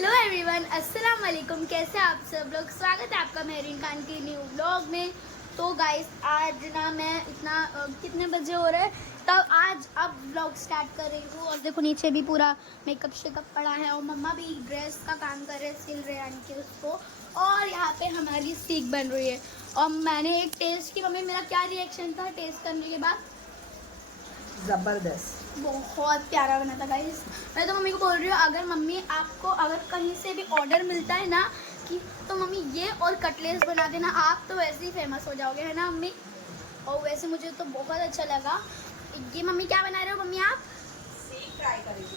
Hello everyone, अस्सलाम वालेकुम। कैसे आप सब लोग? स्वागत है आपका मेहरीन खान की न्यू व्लॉग में। तो गाइस आज ना मैं इतना कितने बजे हो रहे हैं तब आज अब व्लॉग स्टार्ट कर रही हूँ। और देखो नीचे भी पूरा मेकअप शेकअप पड़ा है और मम्मा भी ड्रेस का काम कर रहे हैं, सिल रहे हैं यानी कि उसको। और यहाँ पे हमारी सीख बन रही है और मैंने एक टेस्ट की। मम्मी मेरा क्या रिएक्शन था टेस्ट करने के बाद? जबरदस्त, बहुत प्यारा बना था गाइस। मैं तो मम्मी को बोल रही हूँ अगर मम्मी आपको अगर कहीं से भी ऑर्डर मिलता है ना कि तो मम्मी ये और कटलेट्स बना देना, आप तो वैसे ही फेमस हो जाओगे, है ना मम्मी? और वैसे मुझे तो बहुत अच्छा लगा। ये मम्मी क्या बना रहे हो मम्मी आप? सीख फ्राई करेगी।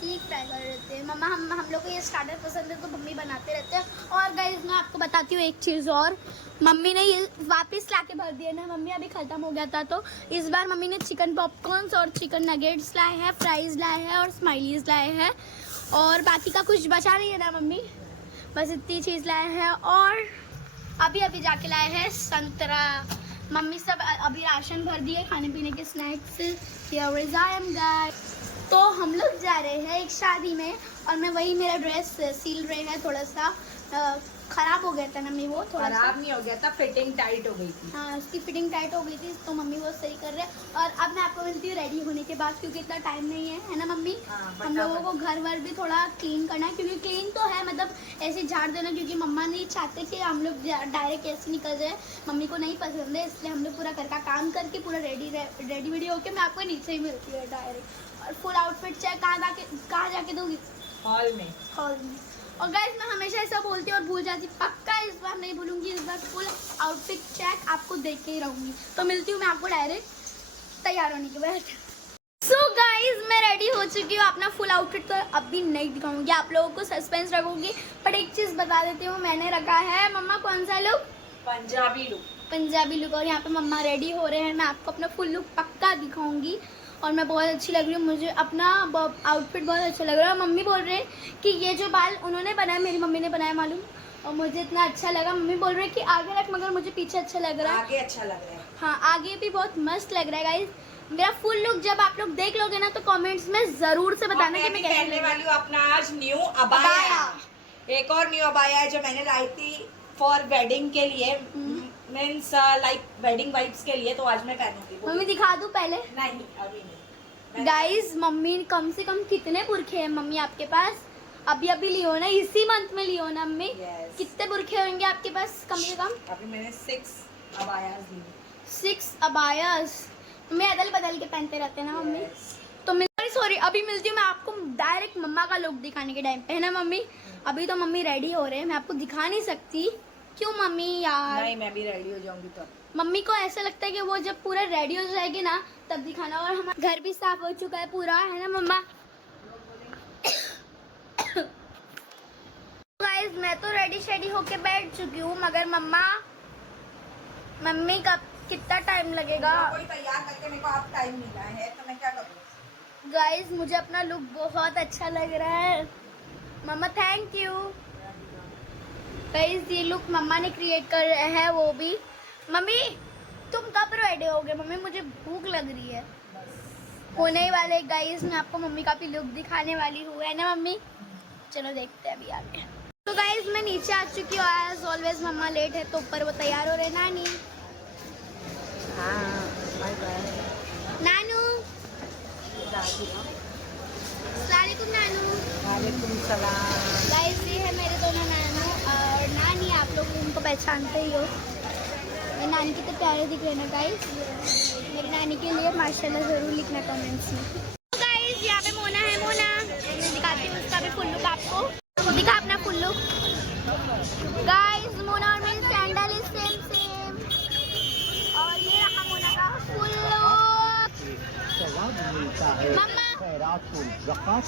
सीख फ्राई कर रहते हैं मम्मा। हम लोग को ये स्टार्टर पसंद है तो मम्मी बनाते रहते हैं। और गाइस मैं आपको बताती हूँ एक चीज़ और, मम्मी ने ये वापस ला के भर दिया ना मम्मी, अभी ख़त्म हो गया था तो इस बार मम्मी ने चिकन पॉपकॉर्न्स और चिकन नगेट्स लाए हैं, फ्राइज़ लाए हैं और स्माइलीज़ लाए हैं। और बाकी का कुछ बचा नहीं है ना मम्मी, बस इतनी चीज़ लाए हैं। और अभी जाके लाए हैं संतरा। मम्मी सब अभी राशन भर दिए, खाने पीने के स्नैक्स। तो हम लोग जा रहे हैं एक शादी में और मैं वही मेरा ड्रेस सिल रहे हैं। थोड़ा सा ख़राब हो गया था ना मम्मी, वो थोड़ा खराब नहीं हो गया था, फिटिंग टाइट हो गई थी। हाँ उसकी फिटिंग टाइट हो गई थी तो मम्मी वो सही कर रहे हैं। और अब मैं आपको मिलती हूँ रेडी होने के बाद क्योंकि इतना टाइम नहीं है ना मम्मी? हम लोगों को घर वर भी थोड़ा क्लीन करना है क्योंकि क्लीन तो है, मतलब ऐसे झाड़ देना, क्योंकि मम्मा नहीं चाहते कि हम लोग डायरेक्ट ऐसे निकल जाए। मम्मी को नहीं पसंद है, इसलिए हम लोग पूरा घर का काम करके पूरा रेडी होके मैं आपको नीचे ही मिलती है डायरेक्ट। और फुल आउटफिट चेक कहाँ जाके दूँगी? हॉल में। और गाइस मैं हमेशा ऐसा बोलती हूँ और भूल जाती, पक्का इस बार नहीं भूलूंगी। इस बार फुल आउटफिट चेक आपको देख के ही रहूंगी। तो मिलती हूँ मैं आपको डायरेक्ट तैयार होने के बाद। सो गाइस मैं रेडी हो चुकी हूँ। अपना फुल आउटफिट तो अभी नहीं दिखाऊंगी, आप लोगों को सस्पेंस रखूंगी, बट एक चीज़ बता देती हूँ, मैंने रखा है मम्मा कौन सा look? Punjabi look. Punjabi look. और यहाँ पे मम्मा रेडी हो रहे हैं, मैं आपको अपना फुल लुक पक्का दिखाऊंगी। और मैं बहुत अच्छी लग रही हूँ, मुझे अपना आउटफिट बहुत अच्छा लग रहा है। मम्मी बोल रहे हैं कि ये जो बाल उन्होंने बनाया, मेरी मम्मी ने बनाया मालूम, और मुझे इतना अच्छा लगा। मम्मी बोल रहे हैं कि आगे रख, मगर मुझे पीछे अच्छा लग रहा है। आगे अच्छा लग रहा है। हाँ आगे भी बहुत मस्त लग रहा है गाइस। मेरा फुल लुक जब आप लोग देख लोगे ना तो कमेंट्स में जरूर से बताना कि मैं कैसे पहनने वाली हूँ अपना आज न्यू अबाया। एक और न्यू अबाया है जो मैंने लाई थी फॉर वेडिंग के लिए, मीन्स लाइक वेडिंग वाइब्स के लिए, तो आज मैं पहनूंगी। मम्मी दिखा दूं पहले? नहीं अभी नहीं। गाइस मम्मी कम से कम कितने बुरखे हैं मम्मी आपके पास? अभी लियो ना, इसी मंथ में लियो ना मम्मी। Yes. कितने बुरखे होंगे आपके पास कम से कम? अभी मैंने 6 अबायास ली। 6 अबायास। मम्मी अदल बदल के पहनते रहते हैं ना मम्मी। तो सॉरी अभी मिलती हूँ मैं आपको डायरेक्ट मम्मा का लुक दिखाने के टाइम पे, है ना मम्मी? अभी तो मम्मी रेडी हो रहे हैं, मैं आपको दिखा नहीं सकती। क्यों मम्मी यार? नहीं मैं भी रेडी हो जाऊंगी तो। मम्मी को ऐसा लगता है कि वो जब पूरा रेडी हो जाएगी ना तब दिखाना। और हमारा घर भी साफ हो चुका है पूरा, है ना मम्मा? गाइस मैं तो रेडी होके बैठ चुकी हूँ, मगर मम्मी कब कितना टाइम लगेगा? कोई तैयार करके मेरे को आप टाइम मिला है तो मैं क्या करूँ? गाइस मुझे अपना लुक बहुत अच्छा लग रहा है मम्मा, थैंक यू। गाइस ये लुक मम्मा ने क्रिएट कर रहे हैं, वो भी। मम्मी तुम कब रेडी होगे? मम्मी मुझे भूख लग रही है। होने ही वाले गाइस, मैं आपको मम्मी का भी लुक दिखाने वाली हूँ, है ना मम्मी? चलो देखते हैं अभी आगे। तो गाइस मैं नीचे आ चुकी हूँ, एज ऑलवेज मम्मा लेट है तो ऊपर वो तैयार हो रहे हैं। नानी नानू अस्सलामुअलैकुम नानू। वालेकुम सलाम। गाइस ये है मेरे दोनों नानू और नानी, आप लोग उनको पहचानते ही हो। मेरी नानी कितने प्यारे दिख रहे हैं ना गाइस। मेरी नानी के लिए माशाल्लाह ज़रूर लिखना कमेंट्स में। तो गाइस यहाँ पे मोना है, मोना मैं दिखाती हूँ उसका भी फुल लुक आपको। दिखा अपना फुल लुक। गाइस मोना और मेरी सैंडल इज सेम। और ये रहा मोना का फुल लुक।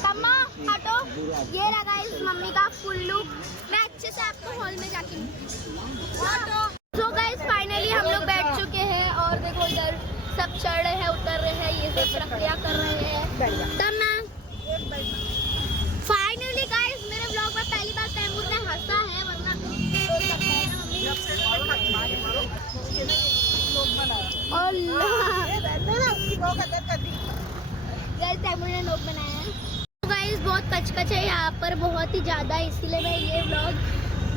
मम्मा हटो। ये रहा गाइस मम्मी का फुल लुक। मैं अच्छे से आपको हॉल में जाके तो गाइस फाइनली हम लोग बैठ चुके हैं और देखो इधर सब चढ़ रहे हैं, उतर रहे हैं, ये सब प्रक्रिया कर रहे हैं। तब ना फाइनली गाइस मेरे ब्लॉग में पहली बार तैमूर ने हंसा है, वरना गाइस तैमूर ने लोग बनाया है। तो गाइस बहुत कचकच है यहाँ ऊपर बहुत ही ज़्यादा, इसीलिए मैं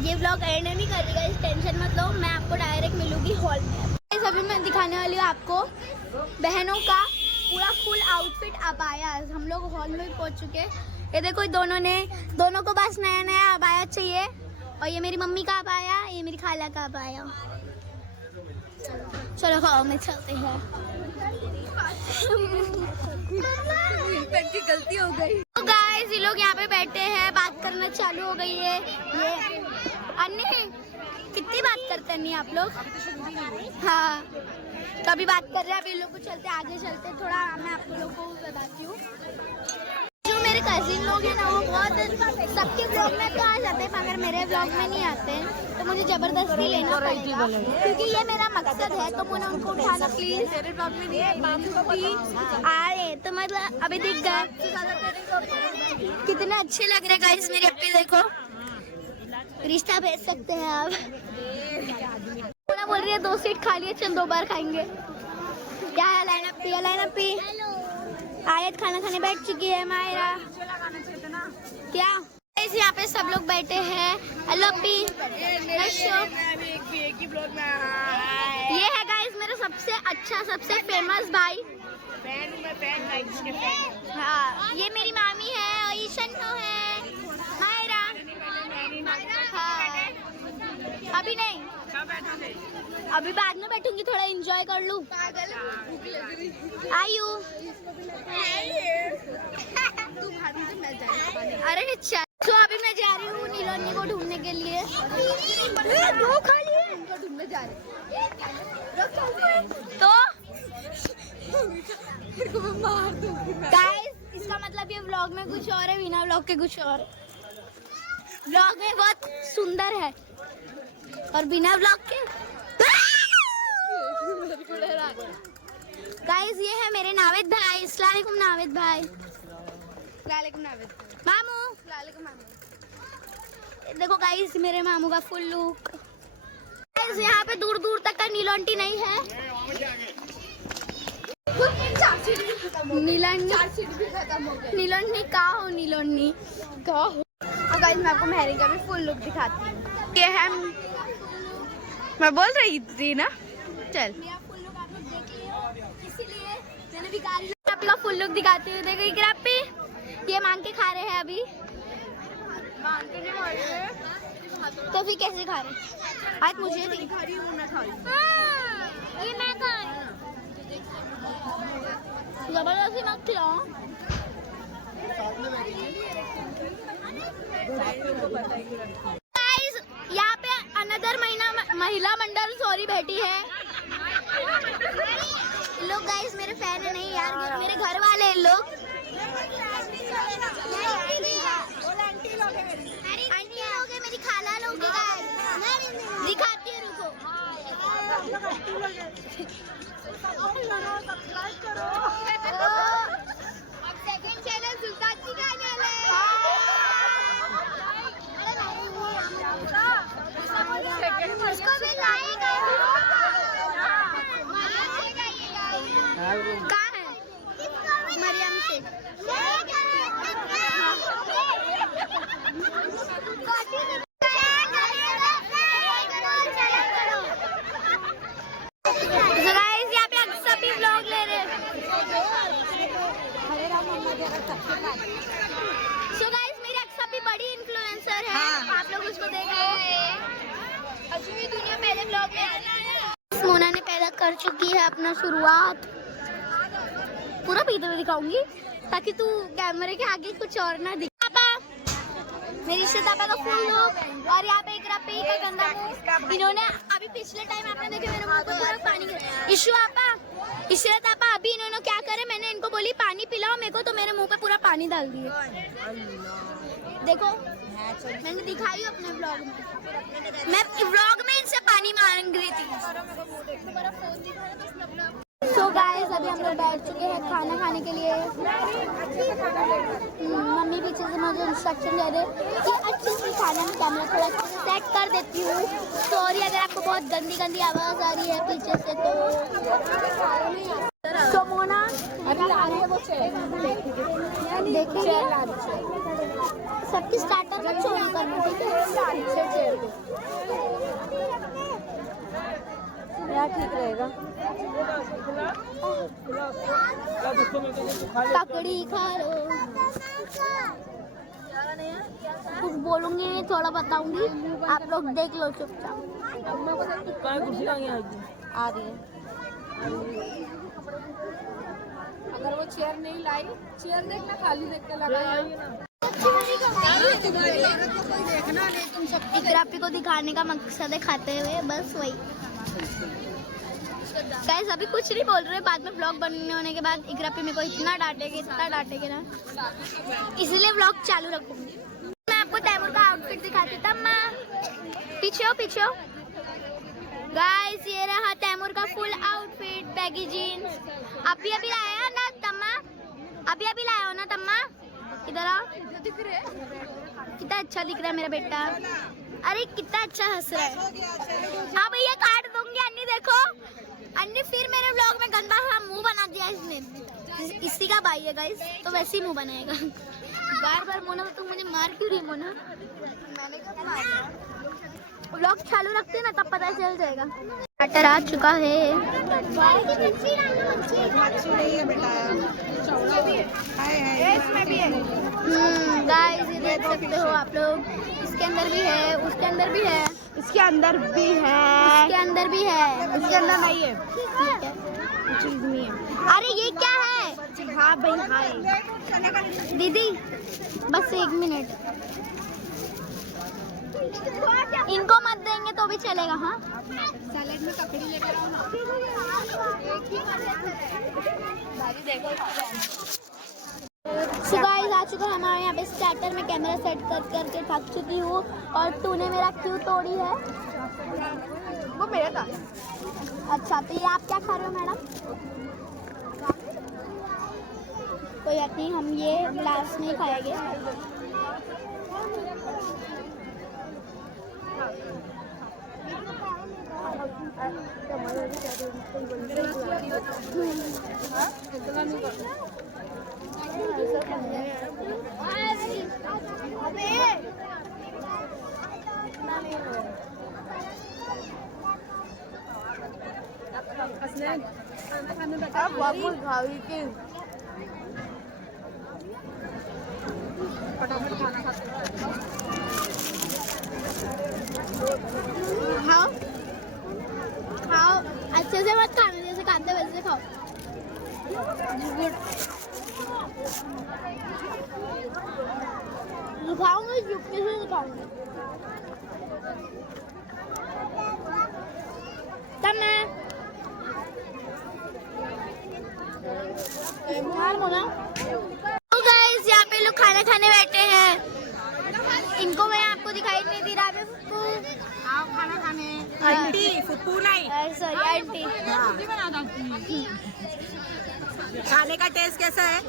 ये व्लॉग एंड नहीं कर रही गाइस, टेंशन मत लो, मैं आपको डायरेक्ट मिलूंगी हॉल में। अभी मैं दिखाने वाली हूँ आपको बहनों का पूरा फुल आउटफिट अबाया। हम लोग हॉल में भी पहुँच चुके हैं। ये देखो दोनों को बस नया नया अबाया चाहिए, और ये मेरी मम्मी का अबाया, ये मेरी खाला का अबाया। चलो हॉल में चलते हैं। की गलती हो गई। तो गाइस ये लोग यहाँ पे बैठे हैं, बात करना चालू हो गई है। ये अन्नी कितनी बात करते हैं नहीं आप लोग? हाँ, तो अभी बात कर रहे हैं, अभी लोग को चलते आगे चलते थोड़ा, मैं आप लोग को बताती हूँ। जो मेरे कजिन लोग हैं ना, वो बहुत सबके ब्लॉग में तो आ जाते हैं, मगर मेरे ब्लॉग में नहीं आते, तो मुझे जबरदस्ती लेना पड़ेगा, क्योंकि ये मेरा मकसद है। तो मुझे उनको उठाना प्लीज। आए तो मतलब अभी दिख गए, कितने अच्छे लग रहे गाइस मेरे अप्पी, देखो रिश्ता भेज सकते हैं आप। बोल रही है 2 सीट खाली है, चल 2 बार खाएंगे। क्या है लाइन अपी? आयत खाना खाने बैठ चुकी है मायरा। क्या यहाँ पे सब लोग बैठे हैं। हेलो अपी, ये है गाइस मेरा सबसे अच्छा सबसे फेमस भाई। हाँ, ये मेरी मामी है, और ये शन्नू है, मायरा। हाँ, अभी नहीं, अभी बाद में बैठूंगी, थोड़ा एंजॉय कर लूं। आयु अरे अच्छा, तो अभी मैं जा रही हूँ नीलोनी को ढूंढने के लिए। दो खाली है, इनको ढूंढने जा रही तो गाइस, इसका मतलब ये व्लॉग में कुछ और है, बिना व्लॉग के कुछ और है। व्लॉग में बहुत सुंदर है, और बिना व्लॉग के गाइस ये है मेरे नावेद भाई। अस्सलाम वालेकुम नावेद भाई। मामू। देखो गाइस मेरे मामू का फुल लुक। गाइस यहाँ पे दूर दूर तक का नीलोंटी नहीं है। नीलोंटी का हो, नीलोंटी का हो। तो गाइस मैं आपको मेहरी का भी फुल लुक दिखाती हूँ। ये है, मैं बोल रही थी ना, चल मेरा फुल लुक आप लोग देख लियो, इसीलिए मैंने भी कहा आपका फुल लुक दिखाती हूँ। देखो इकरापी ये मांग के खा रहे हैं अभी। मांग के नहीं खा रहे, तो फिर कैसे खा रहे? आज मुझे नहीं खा रही हूँ, मैं खा रही हूँ। ये मैं खा रही हूँ, जबरदस्ती मत खिलाओ। गाइस यहाँ पे अनदर महिला मंडल सॉरी बैठी है। लोग गाइस मेरे फैन है नहीं यार, मेरे घर वाले हैं लोग। आंटी लोग है, मेरी खाला लोग है गाइस, दिखाती है रुको। सेकंड चैनल सुल्तान जी का चैनल है, उसको भी लाइक कहाँ है मरियम से। यहाँ पे सभी व्लॉग ले रहे हैं। सो गाइस मेरी अक्सर भी बड़ी इन्फ्लुएंसर है, आप लोग उसको देख रहे हैं। अभी दुनिया पहले व्लॉग में मोना ने पैदा कर चुकी है अपना शुरुआत। पूरा पीते हुए दिखाऊंगी ताकि तू कैमरे के आगे कुछ और ना दिख। मेरी पापा का फुल लुक, और यहाँ पे एक रपी का गंदा मुंह। इन्होंने अभी पिछले टाइम आपने देखे मेरे मुंह पे पूरा पानी गिरा। इशरत आपा अभी इन्होंने क्या करे, मैंने इनको बोली पानी पिलाओ मेरे को, तो मेरे मुंह पे पूरा पानी डाल दिए। देखो मैंने दिखाई अपने ब्लॉग में, मैं ब्लॉग में इनसे पानी मांग रही थी। तो गाइस अभी हम लोग बैठ चुके हैं खाना खाने के लिए। मम्मी पीछे से मुझे इंस्ट्रक्शन दे रहे कि अच्छे से खाना में कैमरा थोड़ा सेट कर देती हूँ। सॉरी अगर आपको बहुत गंदी गंदी आवाज़ आ रही है पीछे से, तो तो मोना देखिए सबकी स्टार्टर में चोरी करना, ठीक है? यार ठीक रहेगा। ककड़ी खा लो। कुछ बोलूंगी नहीं, थोड़ा बताऊंगी, आप लोग देख लो चुपचाप। आ रही है। अगर वो चेयर नहीं लाई, चेयर देखना खाली देख के लगाया। इकरापी को दिखाने का मकसद है खाते हुए, बस वही। गाइस अभी कुछ नहीं बोल रहे, बाद में व्लॉग बनने होने के बाद इकरापी मेरे को इतना डांटेगी ना, इसलिए व्लॉग चालू रखूंगी। मैं आपको तैमूर का आउटफिट दिखाती था। पीछे हो गाइस, ये रहा तैमूर का फुल आउटफिट, बैगी जीन्स। अभी लाया ना तम्मा, अभी लाया हो ना तम्मा? इधर आओ, कितना अच्छा दिख रहा है मेरा बेटा। अरे कितना अच्छा हंस रहा है। हाँ भैया काट दूंगी अन्नी, देखो अन्नी फिर मेरे व्लॉग में गंदा सा मुंह बना दिया इसने। इसी का भाई है गाइस, तो वैसे ही मुंह बनाएगा। बार मोना तुम मुझे मार क्यों रही मोना? मैंने कब मारा? व्लॉग चालू रखते ना तब पता चल जाएगा। स्टार्टर आ चुका है। गाइस ये देख सकते हो आप लोग, इसके अंदर भी है, उसके अंदर भी है, इसके अंदर भी है, इसके अंदर भी है, इसके अंदर नहीं है, ठीक है। चीज नहीं है। अरे ये क्या है? हाँ भाई हाँ। दीदी बस 1 मिनट, इनको मत देंगे तो भी चलेगा। हाँ सैलेड में ककड़ी लेकर आओ ना। सो गाइस आ चुका है हमारे यहाँ पे स्टार्टर में। कैमरा सेट करके थक चुकी हूँ, और तूने मेरा क्यों तोड़ी है? वो मेरा था। अच्छा तो ये आप क्या खा रहे हो मैडम? कोई बात नहीं, हम ये लास्ट में खाएंगे। अब वापस घावी के फटाफट खाना खाते हैं। खाओ खाओ, अच्छे से मत खाना, जैसे खाते वैसे खाओ। दिखाऊंगी, चुपके से दिखाऊंगी। तब मैं तो गाइस यहाँ पे लोग खाना खाने बैठे हैं। इनको मैं आपको दिखाई नहीं दे रहा है। आओ खाना खाने। आंटी फुप्पू नहीं, सॉरी आंटी। खाने का टेस्ट कैसा है?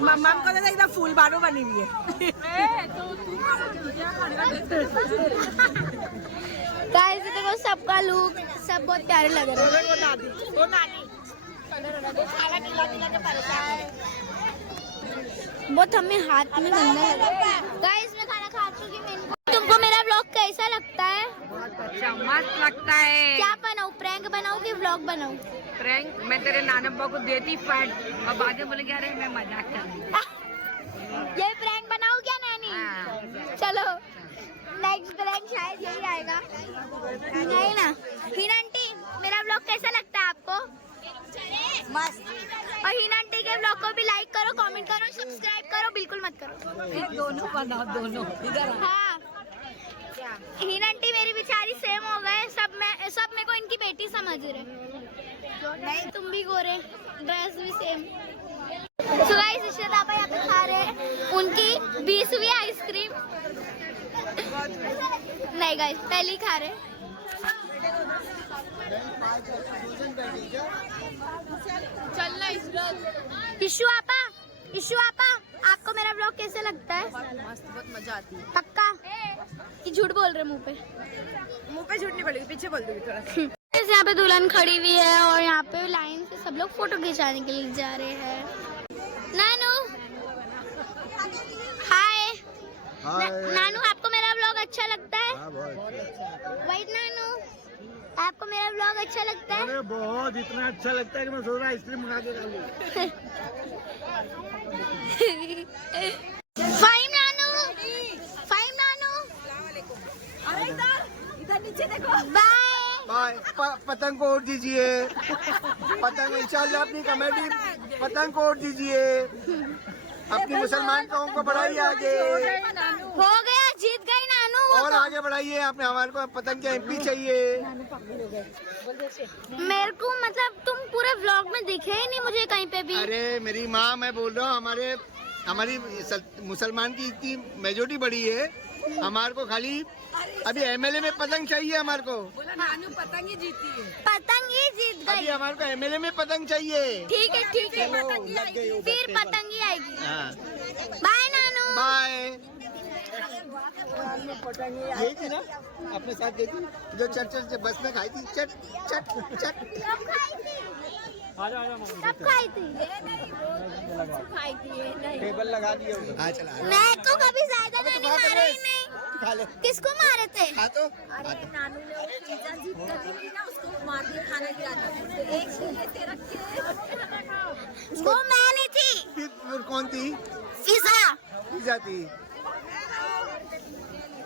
मम्मा को तो एकदम फूल बारू बनी हुई है। गाइस देखो सबका लुक, सब बहुत प्यारे लग रहे हैं। बहुत हमें हाथ में गंदा लग रहा है। गाइस मैं खाना खा चुकी हूँ। तुमको मेरा व्लॉग कैसा लगता है? बहुत अच्छा, मस्त लगता है। क्या बनाऊँ, प्रैंक बनाऊँ कि व्लॉग बनाऊँ? प्रैंक। मैं तेरे नानब्बा को देती फैट और बाद में बोले अरे मैं मजाक कर रही हूँ। ये प्रैंक बनाऊँ क्या नैनी? चलो नेक्स्ट प्रैंक शायद यही आएगा, नहीं ना? हिना आंटी मेरा व्लॉग कैसा लगता है आपको? मस्त। और हिना आंटी के व्लॉग को भी लाइक करो, कमेंट करो, सब्सक्राइब करो, बिल्कुल मत करो। दोनों बनाओ, दोनों इधर। हाँ हिना आंटी मेरी बेचारी सेम हो गए, सब मेरे को इनकी बेटी समझ रहे। नहीं तुम भी गोरे, ड्रेस भी सेम। सो गाइस इशिता आपा यहाँ पे खा रहे हैं उनकी 20वीं आइसक्रीम। नहीं गाइस पहले खा रहे। चलना इशू आपा आपको मेरा व्लॉग कैसे लगता है? मस्त, बहुत मजा आती है। पक्का कि झूठ बोल रहे मुंह पे? मुंह पे झूठ नहीं बोलेगी, पीछे बोल दूंगी थोड़ा। यहाँ पे दुल्हन खड़ी हुई है और यहाँ पे लाइन से सब लोग फोटो खिंचाने के लिए जा रहे हैं। नानू हाय। नानू आपको मेरा व्लॉग अच्छा लगता है? वाइट नानू आपको मेरा व्लॉग अच्छा लगता है? अरे बहुत, इतना अच्छा लगता है कि मैं सोच रहा आइसक्रीम मंगा के खाऊं। फाइम नानू अरे इधर नीचे देखो। बाय। पतंग को उड़ दीजिए, पतंग इंशाल्लाह अपनी कमेटी पतंग को उड़ दीजिए, अपनी मुसलमान कौम को बढ़ाइए आगे, हो गया, जीत गई नानू। वो और तो आगे बढ़ाइए। आपने हमारे को पतंग के एमपी चाहिए। मेरे को मतलब तुम पूरे व्लॉग में दिखे ही नहीं मुझे कहीं पे भी। अरे मेरी माँ, मैं बोल रहा हूँ हमारी मुसलमान की इतनी मेजोरिटी बड़ी है, हमारे को खाली अभी एमएलए में पतंग चाहिए। हमारे को नानू पतंग ही जीती है। पतंग ही जीत अभी गई। हमारे को एमएलए में पतंग चाहिए। ठीक है फिर पतंग ही आएगी। बाय नानू। बाय। यही थी ना अपने साथ, गई थी जो चर्च बस में खाई थी, चट चट चट। कब खाई थी? कब खाई थी? टेबल लगा दिए। हाँ चला। मैं तो कभी ज्यादा नहीं मारा ही नहीं। खा ले। किसको मारे थे? खा तो। अरे नानू ने वो पिज्जा जीत कर दी ना, उसको मार दिया, खाना गिरा दिया। तो एक ये तेरा वो मैं नहीं थी, फिर कौन थी? फिजा। पिज्जा थी।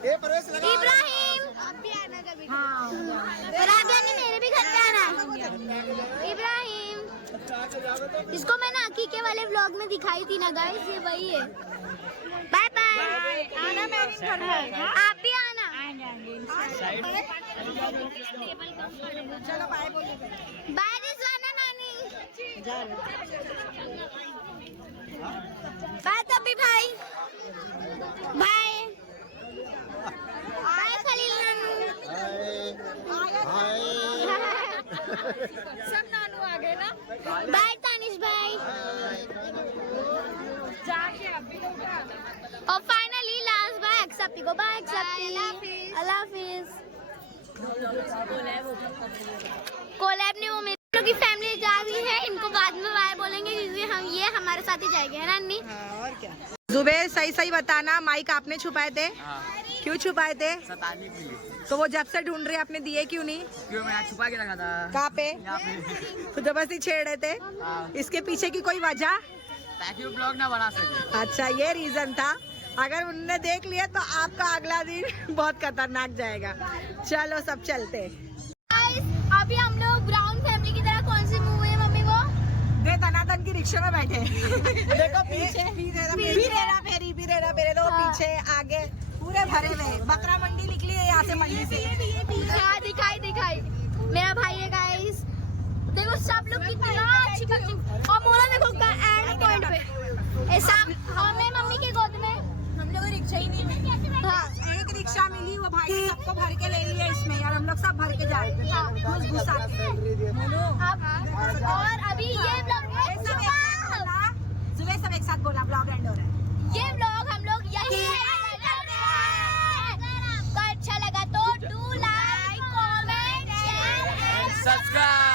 ये परवेश लगा। इब्राहिम आप भी आना कभी। राबिया ने मेरे भी घर पे आना। इब्राहिम इसको मैं ना अकीके वाले व्लॉग में दिखाई थी ना गाइस, ये वही है। Bye bye. आना मेरे घर में, आप भी आना। चलो बाय बोलो। बाय रिजवाना नानी। बाय तभी भाई। बाय बाय खलील नानू। सब नानू आ गए ना। बाय तानिश भाई। जाके अभी तो उठा। और फाइनली लास्ट बाय एक्सेप्टी को। बाय एक्सेप्टी। अल्लाह हाफिज। कोलैब नहीं, वो मेरे लोग की फैमिली जा रही है, इनको बाद में बाय बोलेंगे क्योंकि हम ये हमारे साथ ही जाएंगे, है ना अन्नी? और क्या। जुबेर सही सही बताना, माइक आपने छुपाए थे? क्यों छुपाए थे? सताने के लिए। तो वो जब से ढूंढ रहे आपने दिए क्यों नहीं? क्यों मैं यहाँ छुपा के रखा था। कहाँ पे? यहाँ पे। तो जबरदस्ती छेड़ रहे थे? इसके पीछे की कोई वजह? ताकि वो ब्लॉग ना बना सके। अच्छा ये रीजन था। अगर उन्होंने देख लिया तो आपका अगला दिन बहुत खतरनाक जाएगा। चलो सब चलते। अभी हम लोग ब्राउन फैमिली की तरह कौन सी मूवी है मम्मी वो? दे दनादन की रिक्शा में बैठे। देखो पीछे फिरेरा फेरे दो, पीछे आगे पूरे भरे हुए। बकरा मंडी निकली है यहाँ से, मंडी से। हाँ दिखाई मेरा भाई है गाइस, देखो सब लोग कितना अच्छी और मोला देखो एंड पॉइंट पे ऐसा। हमें मम्मी के गोद में हम लोग रिक्शा ही नहीं मिली। हाँ एक रिक्शा मिली, वो भाई ने सबको भर के ले लिया इसमें, और हम लोग सब भर के जा रहे थे घुसा के। अब और अभी ये व्लॉग सुबह सब एक साथ बोला ब्लॉग एंड हो रहा है। ये व्लॉग हम लोग यही तो अच्छा लगा तो do like comment share and subscribe.